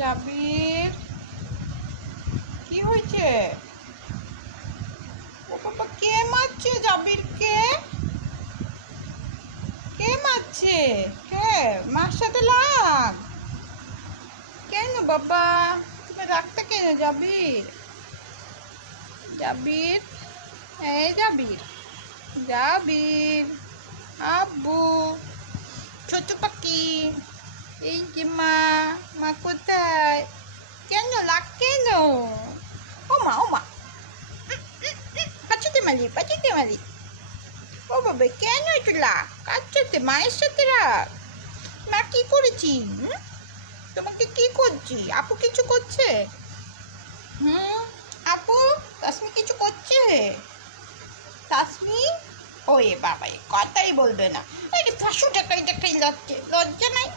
জাবির কি হয়েছে? ও বাবা, কে মারছে জাবিরকে? কে মারছে? কে? মার সাথে লাগ। কেন বাবা, তুমি রাখতে কেন জাবির? জাবির, এই জাবির, জাবির, আব্বু, ছোট পাখি, এই যে মা, মা কোথায়? কেন লাগ কেন? ও মা, ও মা, পাচুতে মালি, পাচুতে মালি। ও বাবা, কেন একটু লাগ? কার সাথে? মায়ের সাথে রাগ। মা কি করেছি? তোমাকে কি করছি? আপু কিছু করছে? আপু, তাসমি কিছু করছে? তাসমি, ওয়ে বাবা, কথাই বলবে না। এই 500 টাকাই দেখাই লজ্জা নাই।